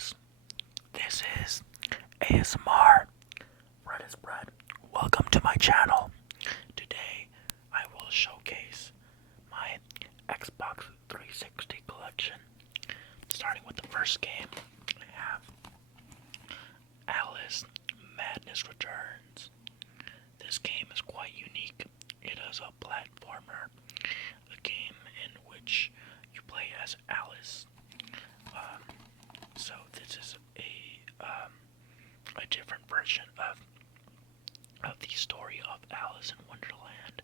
guys, this is ASMR, Bread is Bread. Welcome to my channel. Today I will showcase my Xbox 360 collection. Starting with the first game, I have Alice Madness Returns. This game is quite unique. It is a platformer, a game in which you play as Alice. So this is a different version of the story of Alice in Wonderland.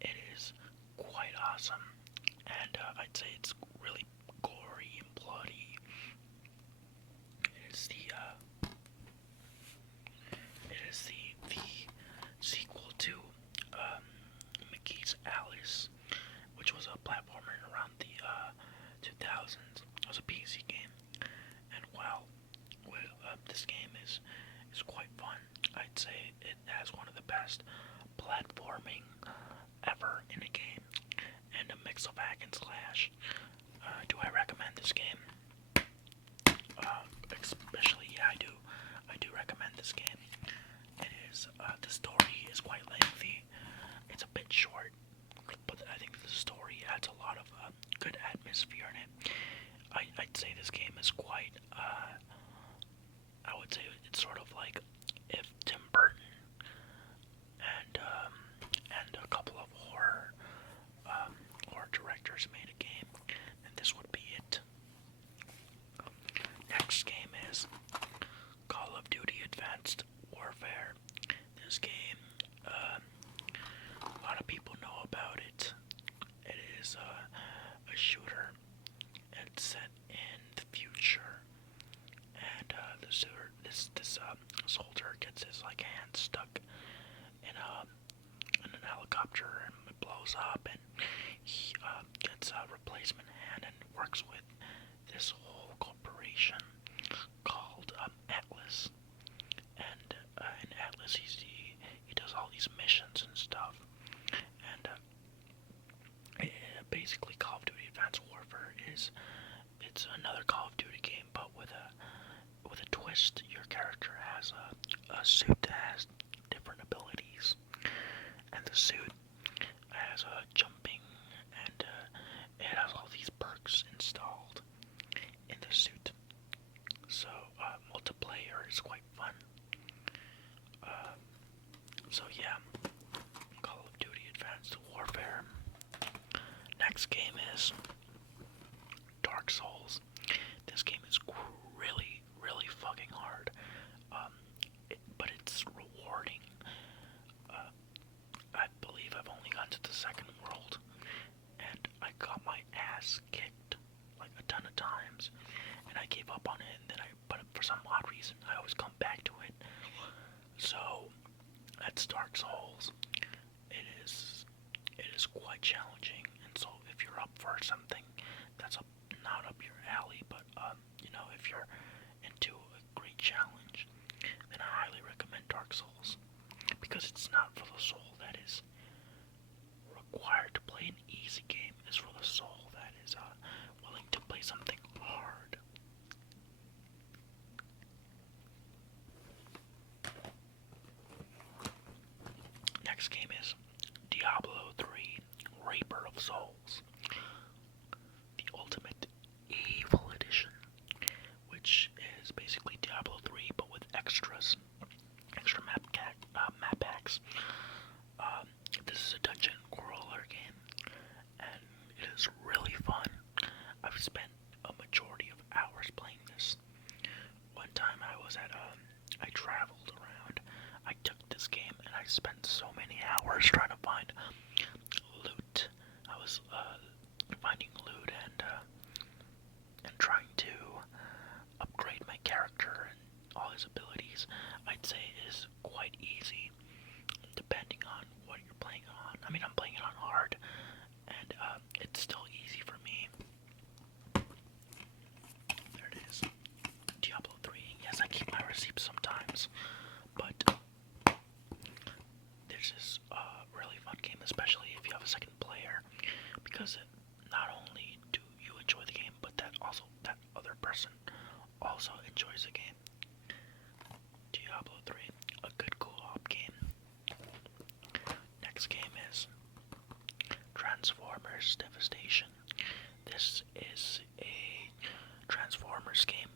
It is quite awesome, and I'd say it's really gory and bloody. It is the sequel to Mickey's Alice, which was a platformer around the 2000s. It was a PC game, and while this game is quite fun, I'd say it has one of the best platforming ever in a game, and a mix of hack and slash. Do I recommend this game? Especially, yeah, I do. I do recommend this game. It is. The story is quite lengthy. It's a bit short, but I think the story adds a lot of good atmosphere in it. I'd say this game is quite. I would say it's sort of like if Tim Burton and a couple of horror directors made a game, then this would be it. Next game is Call of Duty Advanced Warfare. This game, a lot of people know about it. It is a shooter. It's set in the future, and this soldier gets his hand stuck in an helicopter, and it blows up, and he gets a replacement hand and works with this whole corporation called Atlas. And in Atlas, he does all these missions and stuff. And basically, Call of Duty Advanced Warfare it's another Call of Duty game, but with a twist. Your character has a suit that has different abilities, and the suit has jumping, and it has all these perks installed in the suit. So multiplayer is quite fun. So yeah, Call of Duty Advanced Warfare. Next game is Dark Souls. This game is really, really fucking hard, but it's rewarding. I believe I've only gotten to the second world, and I got my ass kicked like a ton of times, and I gave up on it. And then but for some odd reason, I always come back to it. So that's Dark Souls. It is quite challenging, and so if you're up for something that's not up your alley, but if you're into a great challenge, then I highly recommend Dark Souls, because it's not for the soul that is required to play an easy game. It's for the soul that is willing to play something hard. Next game is Diablo 3 Reaper of Souls, the Ultimate Evil Edition, which is basically Diablo 3 but with extra map packs. This is a dungeon crawler game, and it is really fun. I've spent a majority of hours playing this. One time I traveled around. I took this game and I spent so many hours trying to find loot. I was finding loot and trying to upgrade my character and all his abilities. I'd say it is quite easy, depending on what you're playing on. I mean, I'm playing it on hard, and it's still easy for me. There it is. Diablo 3. Yes, I keep my receipts sometimes, but this is a really fun game, especially if you have a second player, because not only do you enjoy the game, but that other person also enjoys Transformers Devastation. This is a Transformers game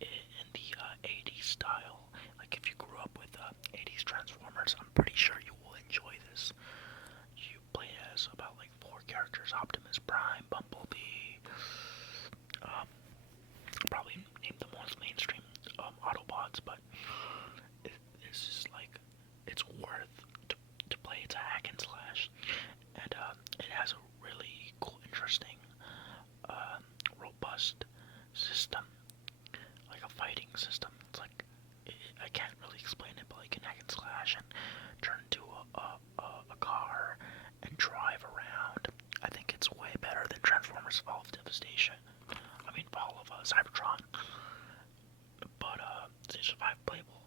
in the 80s style. Like if you grew up with 80s Transformers, I'm pretty sure you will enjoy this. You play as about like 4 characters: Optimus Prime, Bumblebee, um, probably name the most mainstream Autobots, but this is like, it's worth to play. It's a hack and slash, and it has a really cool, interesting, robust system, like a fighting system. It's like, I can't really explain it, but like, you can hack and slash and turn into a car and drive around. I think it's way better than Transformers Fall of Devastation. I mean, Fall of Cybertron. But they survive playable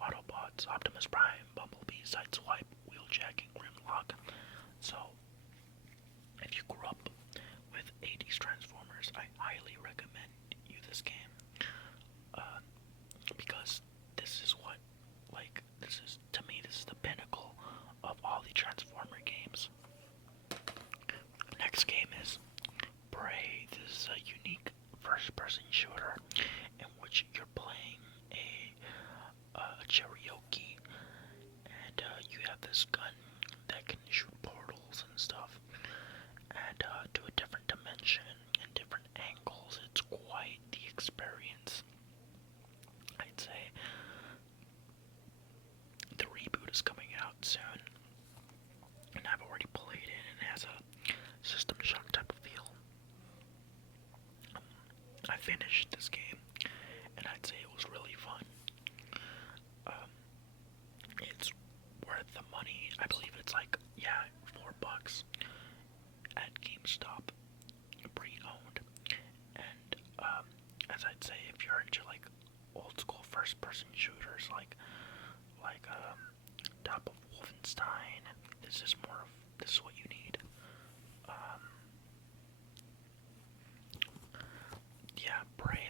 Autobots, Optimus Prime, Bumblebee, Sideswipe, Wheeljack, and Grimlock. So, if you grew up with 80s Transformers, I highly recommend you this game. Because this is what, like, this is, to me, this is the pinnacle of all the Transformer games. Next game is Braids. This is a unique first-person shooter in which you're playing a Cherokee, and you have this gun that can shoot portals and stuff, and to a different dimension and different angles. It's quite the experience, I'd say. The reboot is coming out soon, and I've already played it, and it has a System Shock type of feel. I finished this game, and I'd say it was really fun. It's worth the money. I believe it's like, yeah, $4 at GameStop, pre-owned. And as I'd say, if you're into like old school first-person shooters, like top of Wolfenstein, this is what you need. Yeah, Prey,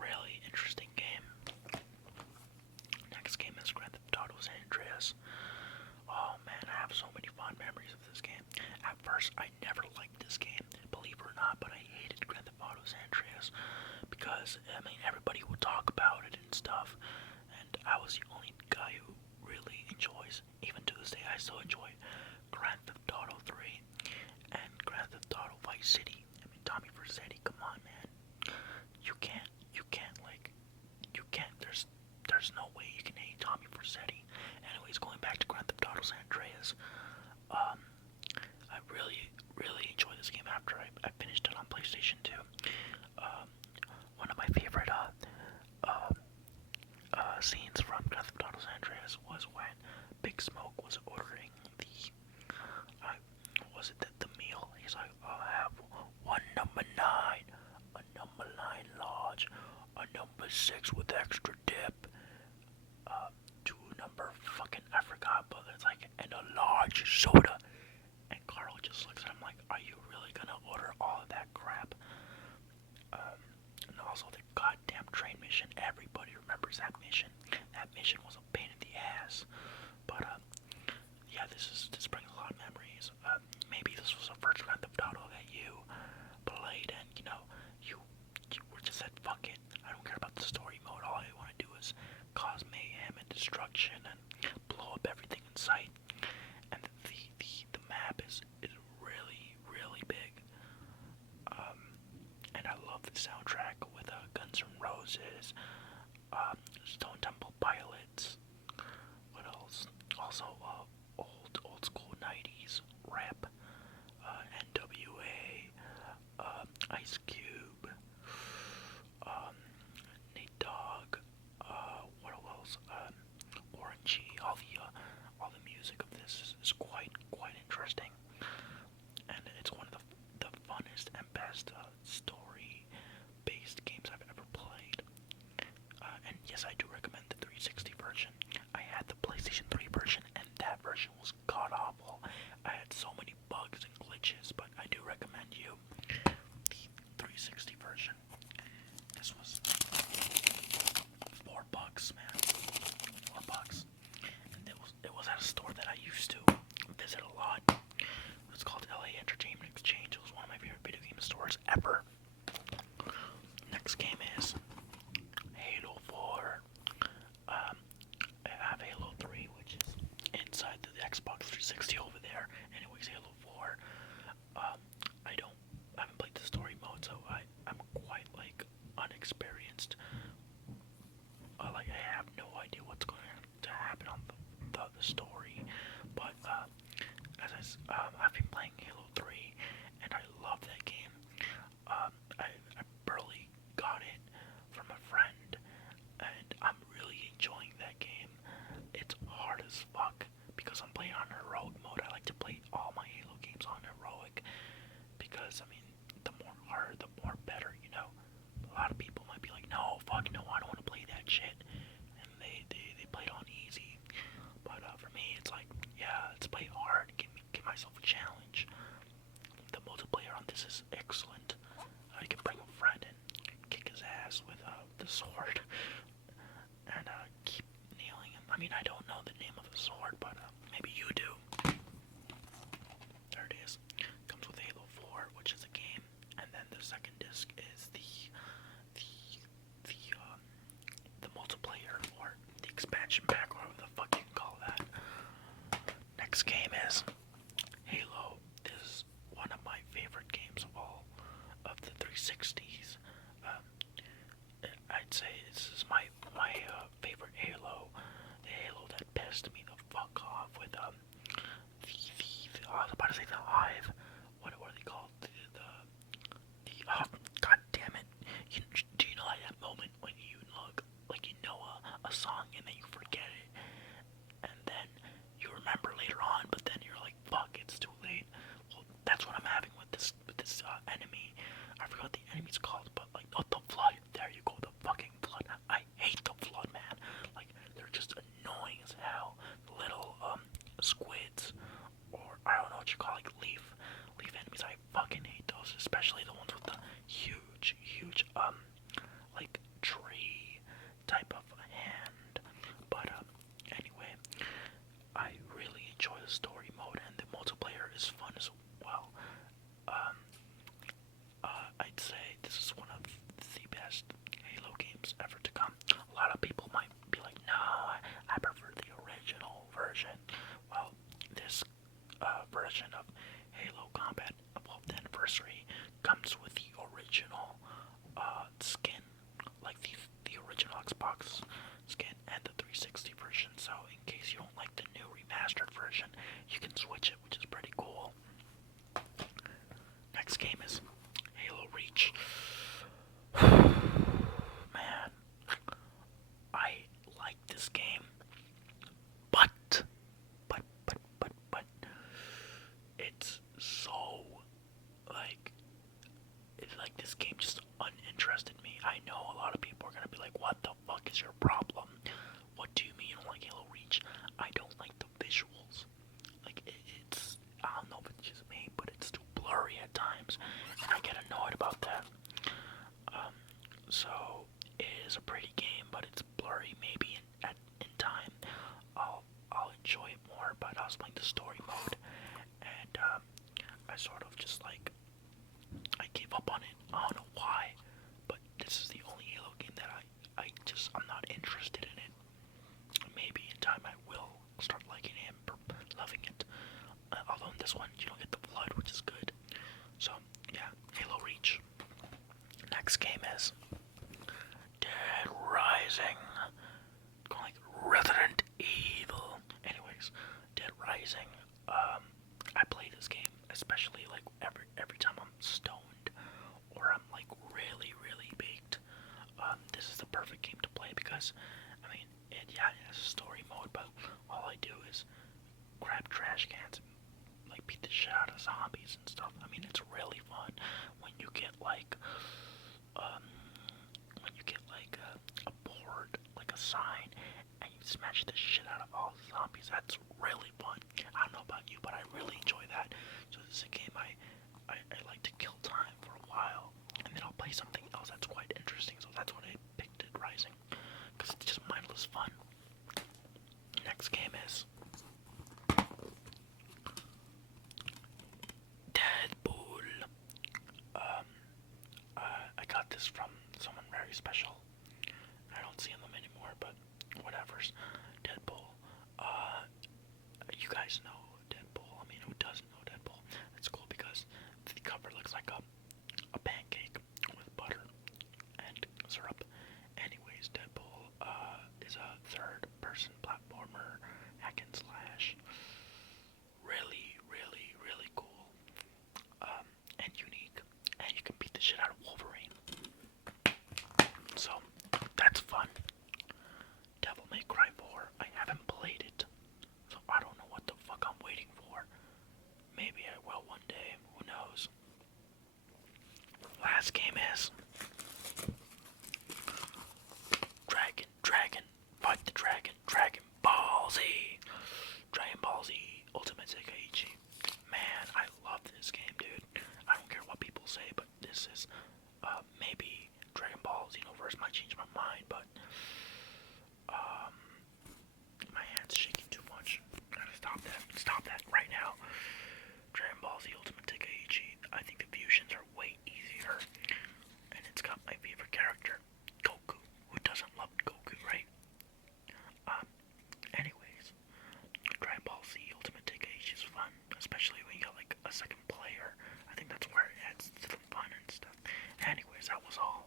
really interesting game. Next game is Grand Theft Auto San Andreas. Oh man, I have so many fond memories of this game. At first, I never liked this game, believe it or not, but I hated Grand Theft Auto San Andreas because, I mean, everybody would talk about it and stuff, and I was the only guy who really enjoys, even to this day, I still enjoy Grand Theft Auto 3 and Grand Theft Auto Vice City. I mean, Tommy Vercetti, come on, man. There's no way you can hate Tommy Vercetti. Anyways, going back to Grand Theft Auto San Andreas, I really, really enjoyed this game after I finished it on PlayStation 2. One of my favorite scenes from Grand Theft Auto San Andreas was when Big Smoke was ordering the meal. He's like, I'll have one number 9, a number 9 large, a number 6 with extra dip, 2 number fucking, I forgot, but it's like, and a large soda. And Carl just looks at him like, are you really gonna order all of that crap? And also the goddamn train mission. Everybody remembers that mission. That mission was a pain in the ass. But yeah, this brings a lot of memories. Maybe this was the first Grand Theft Auto that you played, and you were just said, fuck it. I don't care about the story mode. All I want to do is cause mayhem and destruction and blow up everything in sight. And the map is really, really big. And I love the soundtrack with Guns N' Roses, Stone Temple Pilots. What else? Also, old school 90s rap, NWA, Ice Cube, Nate Dogg, what else? Orangey. All the music of this is quite interesting, and it's one of the funnest and best story-based games I've ever played. And yes, I do recommend the 360 version. I had the PlayStation 3 version, and that version was god awful. I had so many bugs and glitches, but I do recommend you the 360 version. This was $4, man. $4. And it was at a store that I used to visit a lot. It's called LA Entertainment. because I mean, the more hard, the more better. You know, a lot of people might be like, no, fuck no, I don't want to play that shit, and they play it on easy. But for me, it's like, yeah, let's play hard, give myself a challenge. The multiplayer on this is excellent. You can bring a friend and kick his ass with the sword and keep nailing him. I mean, I don't know the name of the sword, but maybe you do. There it is. Comes with Halo 4, which is a game, and then the second disc is the the multiplayer or the expansion pack, or whatever the fuck you can call that. Next game is Halo. This is one of my favorite games of all of the 360s. Um, I'd say this is my favorite Halo. The Halo that pissed me the fuck off with I was about to say the Hive. What are they called? Oh, god damn it! Do you know like that moment when you look like you know a song and then you forget it, and then you remember later on, but then you're like, fuck, it's too late. Well, that's what I'm having with this enemy. I forgot the enemy's called, but like, oh, the Flood. There you go, the fucking Flood. I hate the Flood, man. Like, they're just annoying as hell. Little squids, or I don't know what you call like leaf enemies. I fucking hate those, especially the ones with the huge like tree type of hand. But anyway, I really enjoy the story mode, and the multiplayer is fun as well. Um, I'd say this is one of the best Halo games ever to come. A lot of people might be like, no, I prefer the original version. Well, this version of Halo Combat Evolved Anniversary comes with the original skin, like the original Xbox skin and the 360 version. So in case you don't like the new remastered version, you can switch it, which is pretty cool. Next game is Halo Reach. Man, I like this game, but it's so like this game just uninterested me. I know a lot of people are gonna be like, what the fuck is your problem? What do you mean you don't like Halo Reach? I don't like the visuals. Like it's I don't know if it's just me, but it's too blurry at times, and I get annoyed about that. So it is a pretty game, but it's blurry. Maybe in time I'll enjoy it more. But I was playing the story mode, and I sort of just like I gave up on it. I don't know why, but this is the only Halo game that I'm not interested in it. Maybe in time I will start liking it and loving it. Although in this one you don't get the blood, which is good. So yeah, Halo Reach. Next game is Dead Rising. Going like Resident Evil. Anyways, Dead Rising. I play this game especially like every time I'm stoned or I'm like really baked. This is the perfect game to play because I mean it has a story mode, but all I do is grab trash cans and like beat the shit out of zombies and stuff. I mean it's really fun when you get like a board, like a sign, and you smash the shit out of all the zombies. That's really fun. I don't know about you, but I really enjoy that. So this is a game I like to kill time for a while, and then I'll play something else that's quite interesting. So that's what I picked Dead Rising, because it's just mindless fun. Next game is Deadpool. I got this from someone very special. I don't see them anymore, but whatever's. Deadpool. You guys know Deadpool. I mean, who doesn't know Deadpool? It's cool because the cover looks like a pancake with butter and syrup. Anyways, Deadpool is a third-person platformer, hack and slash. Really cool. And unique. And you can beat the shit out of Wolverine. So, last game is Dragon, Fight the Dragon, Dragon Ball Z. Dragon Ball Z Ultimate Sekaiichi. Man, I love this game, dude. I don't care what people say, but this is, maybe Dragon Ball Xenoverse might change my mind, but, my hand's shaking too much. I gotta stop that right now. Dragon Ball Z Ultimate Sekaiichi. I think the fusions are way easier, and it's got my favorite character, Goku. Who doesn't love Goku, right? Anyways, Dragon Ball Z Ultimate Tekaichi is fun, especially when you got like a second player. I think that's where it adds to the fun and stuff. Anyways, that was all.